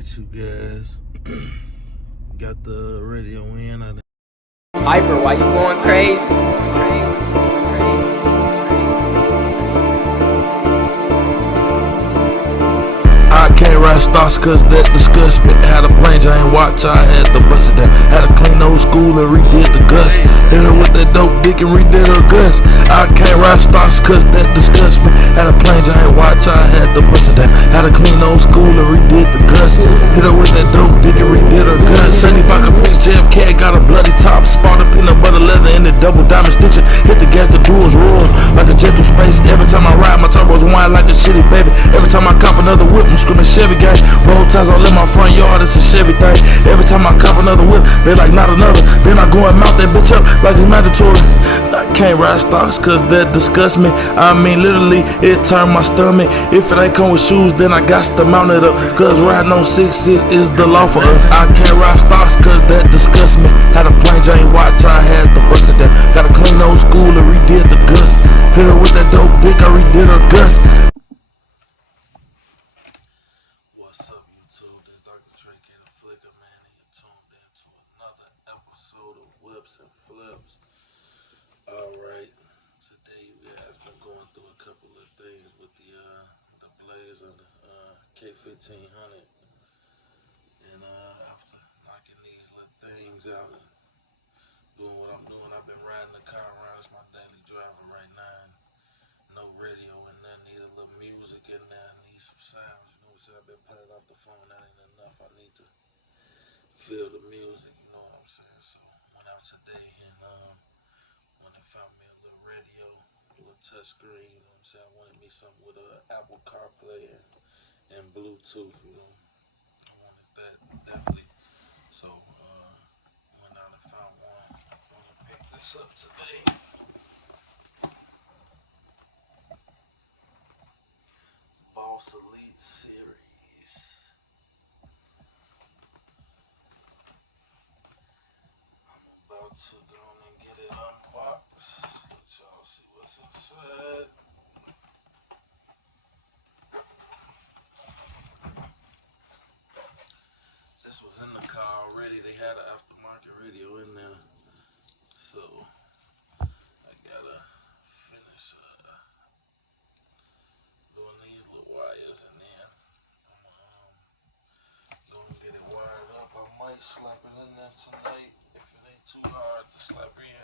Alright, you guys. Got the radio in. Hyper, why you going crazy? I can't ride stocks cause that disgust me. Had a plane giant watch, I had to bust it down. Had to clean old school and redid the guts. Hit her with that dope dick and redid her guts. I can't ride stocks cause that disgust me. Had a plane giant watch, I had to bust it down. Had to clean old school and redid the guts. Hit her with that dope dick and redid her guts. 75 Caprice JFK got a bloody top. Spot of peanut butter leather and the double diamond stitching. Hit the gas, the duals roar like a jet through space. Every time I ride, my turbos whine like a shitty baby. Every time I cop another whip, I'm screaming Chevy gang. Roll ties all in my front yard, it's a Chevy thing. Every time I cop another whip, they like not another. Then I go and mount that bitch up like it's mandatory. I can't ride stocks cause that disgusts me. I mean literally, it turned my stomach. If it ain't come with shoes, then I got to mount it up. Cause riding on 6's is the law for us. I can't ride stocks cause that disgusts me. Had a plain Jane watch, I had to bust it down. Got a clean old school and redid the guts. Hit her with that dope dick, I redid her guts. What's up, YouTube? This Dr. Trey K the Flicker, man, and you're tuned in to another episode of Whips and Flips. Alright, today you guys been going through a couple of things with the Blaze and the K1500. And after knocking these little things out and doing what I'm doing, I've been riding the car around. It's my daily driver right now. And no radio and nothing. Need a little music in there. Need some sounds. You know what I'm saying? I've been playing off the phone. That ain't enough. I need to feel the music. You know what I'm saying? So went out today and went and found me a little radio, a little touch screen. You know what I'm saying? I wanted me something with Apple CarPlay and Bluetooth. You know, I wanted that definitely. So went out and found one. I'm gonna pick this up today. Boss Elite Series. I'm about to go and get it unboxed. Let y'all see what's inside. This was in the car already. They had an aftermarket radio in there. So I gotta finish doing these little wires and then gonna get it wired up. I might slap it in there tonight if it ain't too hard to slap in.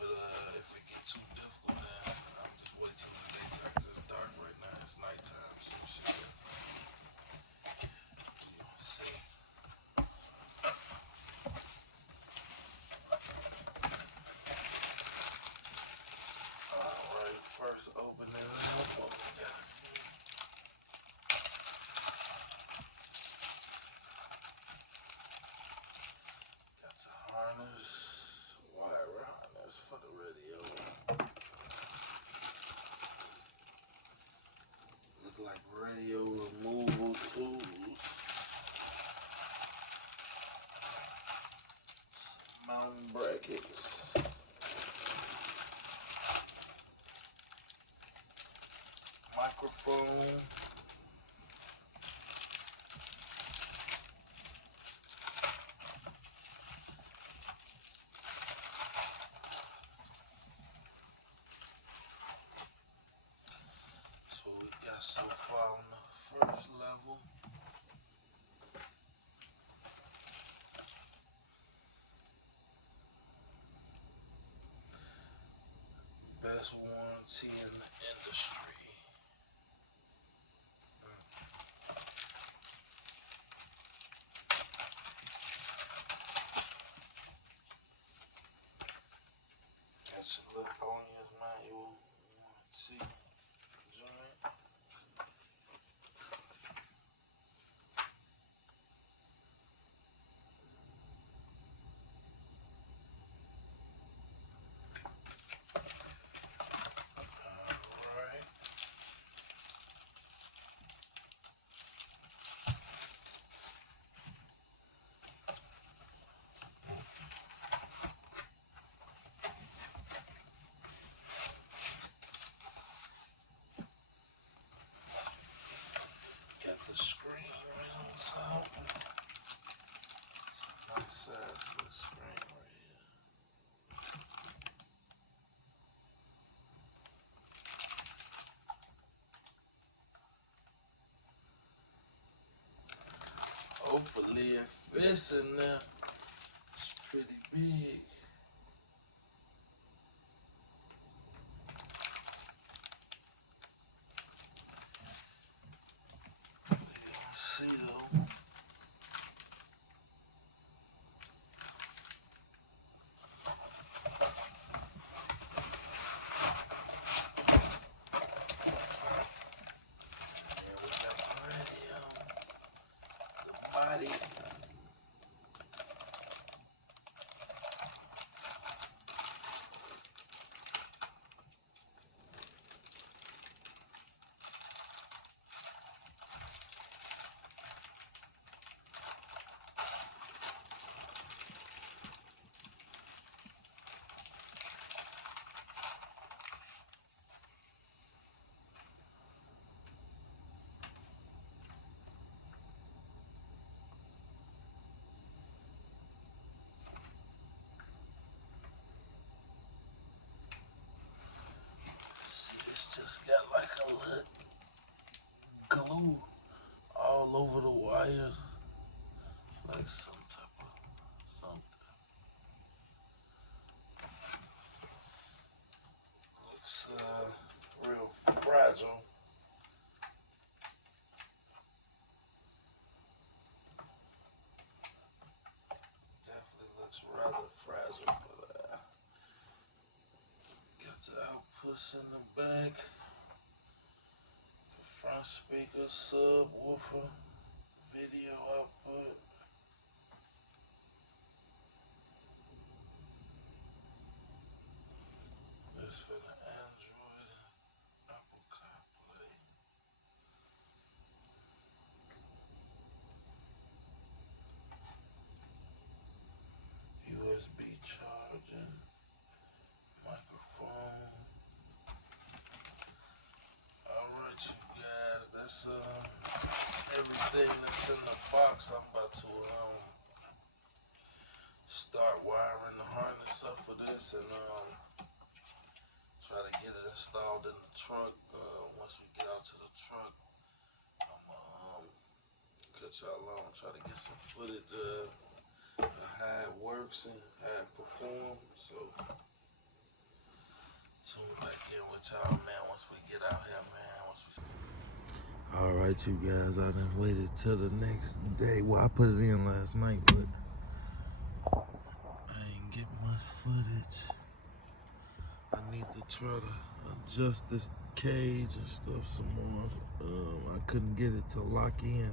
But if it gets too difficult, then I'll just wait till the daytime. Cause it's dark right now. It's nighttime, so shit. You see. Alright, first open it up. What we got here? Got the harness, wire harness for the radio. Look like radio removal tools. Mountain brackets. Microphone. So we got so far on the first level. Best warranty in the industry. Got your little owner's manual warranty joint. Alright. Got the screen right on top. size of the screen right here. Hopefully it fits in there. It's pretty big. See though. Body. Just got like a little glue all over the wires, like some type of something. Looks real fragile. Definitely looks rather fragile, but got the outputs in the back. Front speaker, subwoofer, video output. This for the Android and Apple CarPlay. USB charging, microphone. Alright, you guys, that's everything that's in the box. I'm about to start wiring the harness up for this and try to get it installed in the truck. Once we get out to the truck, I'm cut y'all on, try to get some footage of how it works and how it performs. So tune back in with y'all, man, once we get out here, man. Alright, you guys, I done waited till the next day. Well, I put it in last night, but I ain't get much footage. I need to try to adjust this cage and stuff some more. I couldn't get it to lock in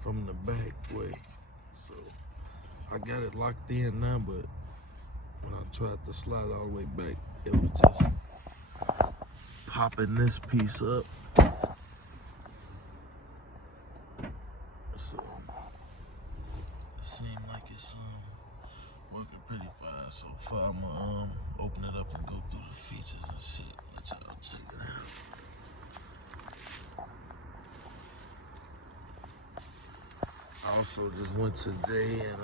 from the back way. So I got it locked in now, but when I tried to slide all the way back, it was just popping this piece up. So it seems like it's working pretty fine so far. I'm gonna open it up and go through the features and shit. Let y'all check it out. I also just went today and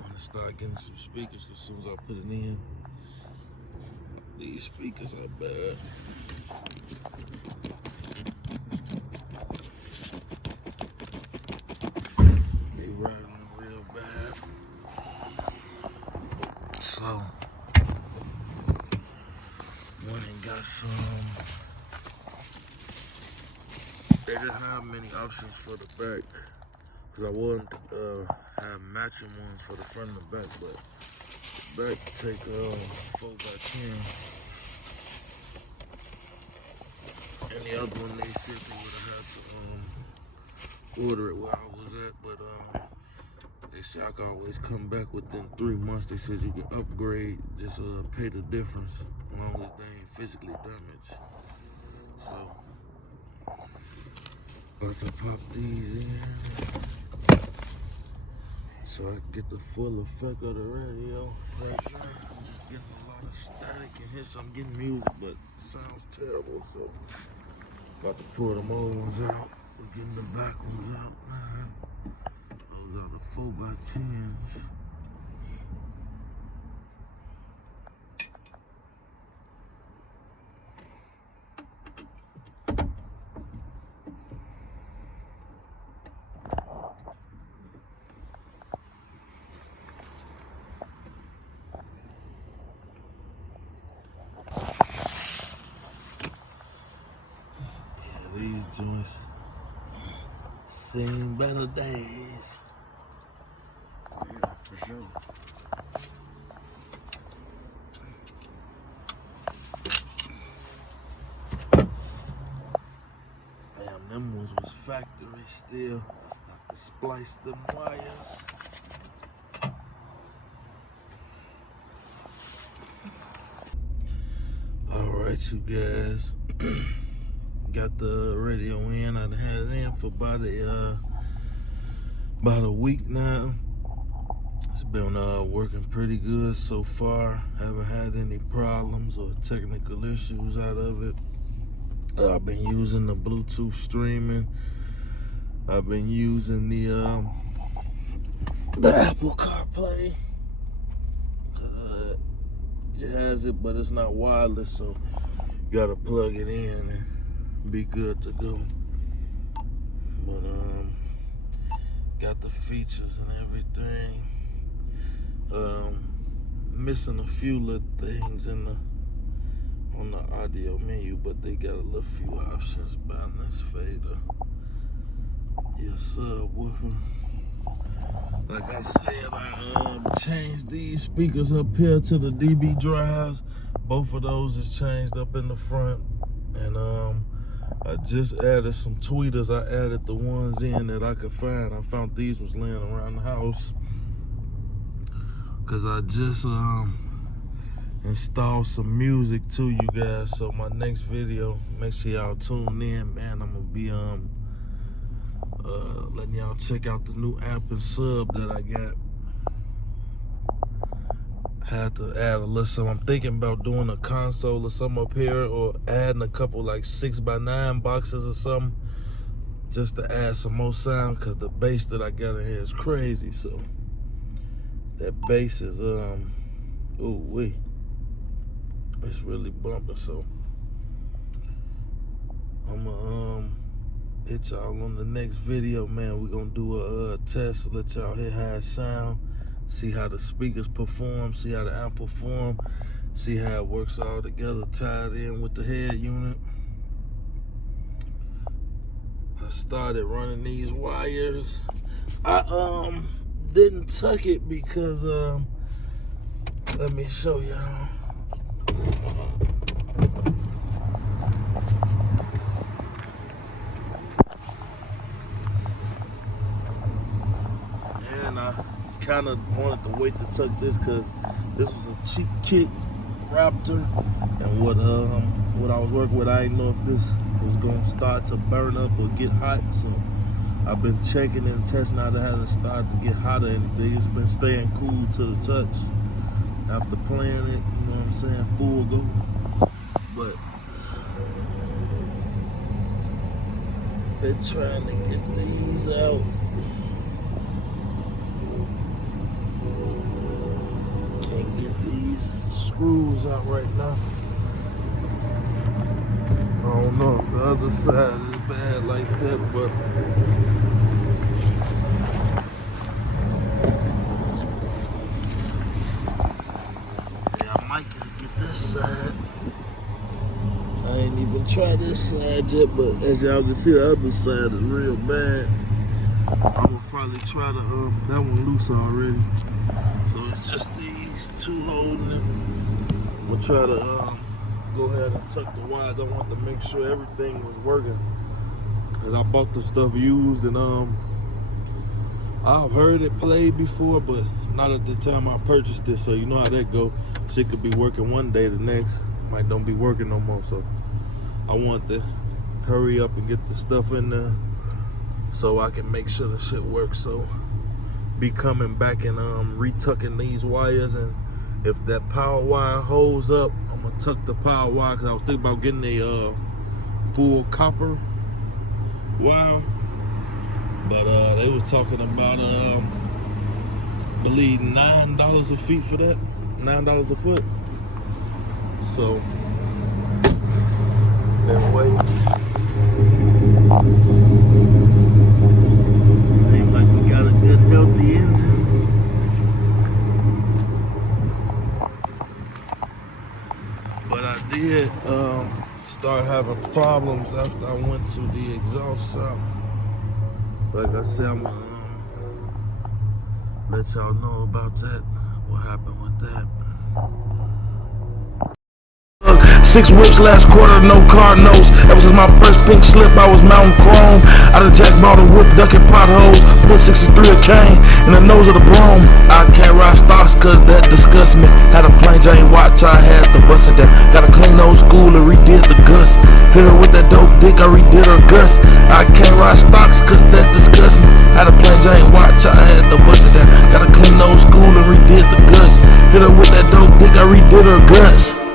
want to start getting some speakers as soon as I put it in. These speakers are bad. They riding real bad. So went and got some. They didn't have many options for the back. Cause I wanted have matching ones for the front and the back, but back take 4x10. And the other one they said they would have had to order it where I was at, but they said I could always come back within 3 months. They said you can upgrade, just pay the difference as long as they ain't physically damaged. So about to pop these in so I can get the full effect of the radio. Right now, I'm just getting a lot of static in here, so I'm getting music, but it sounds terrible. So about to pull them old ones out. We're getting the back ones out now. Those are the 4x10s. joints. Seen better days. Yeah, for sure. Damn, them ones was factory still. Have to splice them wires. Alright, you guys. Got the radio in. I had it in for about a week now. It's been working pretty good so far. Haven't had any problems or technical issues out of it. I've been using the Bluetooth streaming. I've been using the Apple CarPlay. It has it, but it's not wireless, so you gotta plug it in and be good to go. But got the features and everything. Missing a few little things on the audio menu, but they got a little few options. Balance fader, your subwoofer. Like I said, I changed these speakers up here to the DB drives. Both of those is changed up in the front, and I just added some tweeters. I added the ones in that I could find. I found these was laying around the house because I just installed some music to you guys. So my next video, make sure y'all tune in, man. I'm gonna be letting y'all check out the new amp and sub that I got. Had to add a little something. I'm thinking about doing a console or something up here, or adding a couple like 6x9 boxes or something, just to add some more sound, because the bass that I got in here is crazy. So that bass is ooh wee, it's really bumping. So I'm gonna hit y'all on the next video, man. We're gonna do a test, let y'all hear how it sound, see how the speakers perform, see how the amp perform, see how it works all together, tied in with the head unit. I started running these wires. I didn't tuck it because let me show y'all. And I kind of wanted to wait to tuck this because this was a cheap kit Raptor, and what I was working with, I didn't know if this was gonna start to burn up or get hot. So I've been checking and testing out. It hasn't started to get hot or anything. It's been staying cool to the touch after playing it, you know what I'm saying, full go. But they're trying to get these out. Can't get these screws out right now. I don't know if the other side is bad like that, but yeah, I might get this side. I ain't even tried this side yet, but as y'all can see, the other side is real bad. I will probably try to that one loose already, so it's just these two holding it. We'll try to go ahead and tuck the wires. I want to make sure everything was working, cause I bought the stuff used, and I've heard it played before, but not at the time I purchased it. So you know how that go. Shit could be working one day, the next might don't be working no more. So I want to hurry up and get the stuff in there so I can make sure the shit works. So be coming back and retucking these wires, and if that power wire holds up, I'm gonna tuck the power wire, because I was thinking about getting a full copper wire, but they was talking about I believe $9 a feet for that, $9 a foot. So anyway, seems like we got a good healthy engine. But I did start having problems after I went to the exhaust shop. Like I said, I'm gonna let y'all know about that. What happened with that? 6 whips last quarter, no car notes. Ever since my first pink slip, I was mountain chrome. Out of Jack bought a whip, ducking potholes. Put 63 a cane in the nose of the broom. I can't ride stocks cause that disgusts me. Had a plain Jane watch, I had to bust it down. Got a clean old school and redid the guts. Hit her with that dope dick, I redid her guts. I can't ride stocks cause that disgusts me. Had a plain Jane watch, I had to bust it down. Got a clean old school and redid the guts. Hit her with that dope dick, I redid her guts.